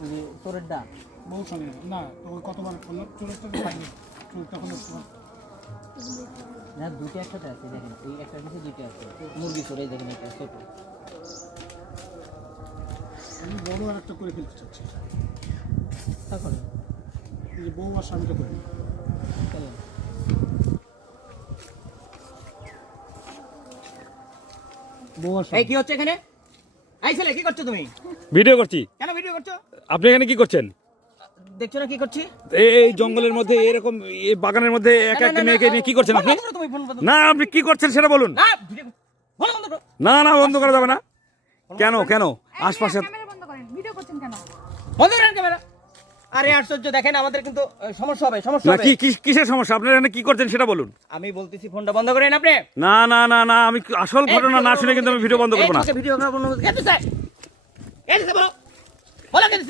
ওই যে তোরের ডাক বহু সঙ্গে না তো কতবার করলো চোরেরটা পাইনি চোরটা কোনো না দুটো একসাথে আছে দেখেন এই একটা কিছু দুটো আছে মুরগি চোর এই দেখেন এটা ছোট আমি বড় আর একটা করে ফেলতে চাচ্ছি তারপরে এই যে বউ আর স্বামীটা করে চলেন বউ আর এই কি হচ্ছে এখানে এই ছেলে কি করছো তুমি ভিডিও করছি। কেন ভিডিও করছো আপনি এখানে কি করছেন? দেখছো না কি করছি এই জঙ্গলের মধ্যে এরকম এই বাগানের মধ্যে একা একটা মেয়েকে নিয়ে কি করছেন আপনি? তুমি ফোন বন্ধ না আপনি কি করছেন সেটা বলুন। না ভিডিও বলো বন্ধ করো না না বন্ধ করা যাবে না। কেন কেন আশপাশে ক্যামেরা বন্ধ করেন ভিডিও করছেন কেন বন্ধ করেন ক্যামেরা আরে আশ্চর্য দেখেন আমাদের কিন্তু সমস্যা হবে না কিসের সমস্যা? আপনারা এখানে কি করছেন সেটা বলুন। আমি বলতেছি ফোনটা বন্ধ করেন আপনি না না না না আমি আসল ঘটনা না শুনে কিন্তু আমি ভিডিও বন্ধ করবো না। ভিডিও বন্ধ কেন স্যার বলো বলো কেন